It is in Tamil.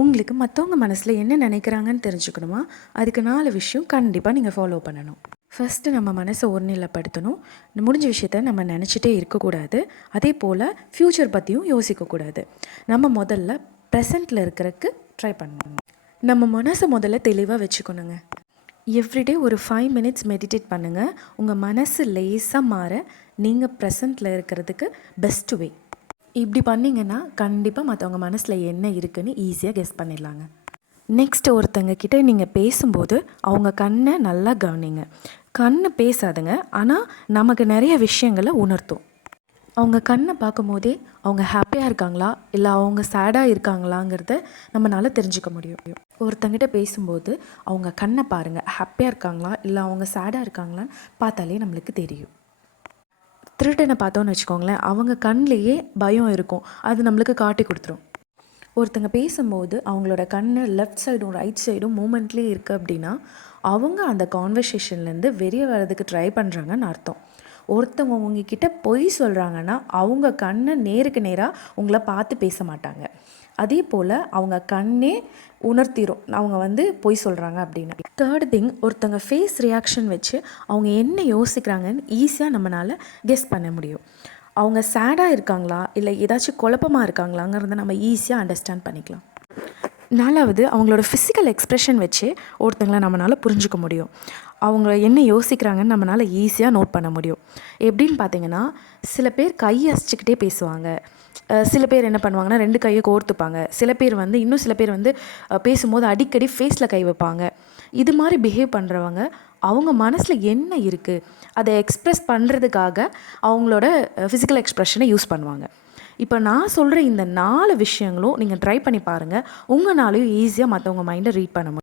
உங்களுக்கு மற்றவங்க மனசில் என்ன நினைக்கிறாங்கன்னு தெரிஞ்சுக்கணுமா? அதுக்கு 4 விஷயம் கண்டிப்பாக நீங்கள் ஃபாலோ பண்ணணும். ஃபஸ்ட்டு நம்ம மனசை ஒருநிலைப்படுத்தணும். முடிஞ்ச விஷயத்த நம்ம நினச்சிட்டே இருக்கக்கூடாது. அதே போல் ஃப்யூச்சர் பற்றியும் யோசிக்கக்கூடாது. நம்ம முதல்ல ப்ரெசண்ட்டில் இருக்கிறதுக்கு ட்ரை பண்ணணும். நம்ம மனசை முதல்ல தெளிவாக வச்சுக்கணுங்க. எவ்ரிடே ஒரு 5 மினிட்ஸ் மெடிடேட் பண்ணுங்கள். உங்கள் மனசு லேசாக மாற நீங்கள் ப்ரெசண்ட்டில் இருக்கிறதுக்கு பெஸ்ட் வே. இப்படி பண்ணிங்கன்னா கண்டிப்பாக மற்றவங்க மனசில் என்ன இருக்குதுன்னு ஈஸியாக கெஸ் பண்ணிடலாங்க. நெக்ஸ்ட் ஒருத்தங்க கிட்டே நீங்கள் பேசும்போது அவங்க கண்ணை நல்லா கவனிங்க. கண் பேசாதுங்க, ஆனால் நமக்கு நிறைய விஷயங்களை உணர்த்தும். அவங்க கண்ணை பார்க்கும் போதே அவங்க ஹாப்பியாக இருக்காங்களா இல்லை அவங்க சேடாக இருக்காங்களாங்கிறத நம்மளால் தெரிஞ்சுக்க முடியும். ஒருத்தங்கிட்ட பேசும்போது அவங்க கண்ணை பாருங்கள், ஹாப்பியாக இருக்காங்களா இல்லை அவங்க சேடாக இருக்காங்களான்னு பார்த்தாலே நம்மளுக்கு தெரியும். திருடனை பார்த்தோன்னு வச்சுக்கோங்களேன், அவங்க கண்லேயே பயம் இருக்கும், அது நம்மளுக்கு காட்டி கொடுத்துரும். ஒருத்தங்க பேசும்போது அவங்களோட கண் லெஃப்ட் சைடும் ரைட் சைடும் மூமெண்ட்லேயே இருக்குது அப்படின்னா அவங்க அந்த கான்வர்சேஷன்லேருந்து வெளியே வர்றதுக்கு ட்ரை பண்ணுறாங்கன்னு அர்த்தம். ஒருத்தவங்க உங்ககிட்ட பொய் சொல்கிறாங்கன்னா அவங்க கண்ணை நேருக்கு நேராக உங்களை பார்த்து பேச மாட்டாங்க. அதே போல் அவங்க கண்ணே உணர்த்திரும் அவங்க பொய் சொல்கிறாங்க அப்படின்னு. தேர்ட் திங், ஒருத்தங்க ஃபேஸ் ரியாக்ஷன் வச்சு அவங்க என்ன யோசிக்கிறாங்கன்னு ஈஸியாக நம்மளால் கெஸ் பண்ண முடியும். அவங்க சேடாக இருக்காங்களா இல்லை ஏதாச்சும் குழப்பமாக இருக்காங்களாங்கிறத நம்ம ஈஸியாக அண்டர்ஸ்டாண்ட் பண்ணிக்கலாம். 4வது, அவங்களோட ஃபிசிக்கல் எக்ஸ்ப்ரெஷன் வச்சு ஒருத்தங்களை நம்மளால் புரிஞ்சுக்க முடியும். அவங்க என்ன யோசிக்கிறாங்கன்னு நம்மளால் ஈஸியாக நோட் பண்ண முடியும். எப்படின்னு பார்த்தீங்கன்னா, சில பேர் கை அசைச்சிக்கிட்டே பேசுவாங்க. சில பேர் என்ன பண்ணுவாங்கன்னா 2 கையை கோர்த்துப்பாங்க. சில பேர் இன்னும் சில பேர் பேசும்போது அடிக்கடி ஃபேஸில் கை வைப்பாங்க. இது மாதிரி பிஹேவ் பண்ணுறவங்க அவங்க மனசில் என்ன இருக்குது அதை எக்ஸ்ப்ரெஸ் பண்ணுறதுக்காக அவங்களோட ஃபிசிக்கல் எக்ஸ்ப்ரெஷனை யூஸ் பண்ணுவாங்க. இப்போ நான் சொல்கிற இந்த 4 விஷயங்களும் நீங்கள் ட்ரை பண்ணி பாருங்கள். உங்களாலையும் ஈஸியாக மற்றவங்க மைண்டை ரீட் பண்ண முடியும்.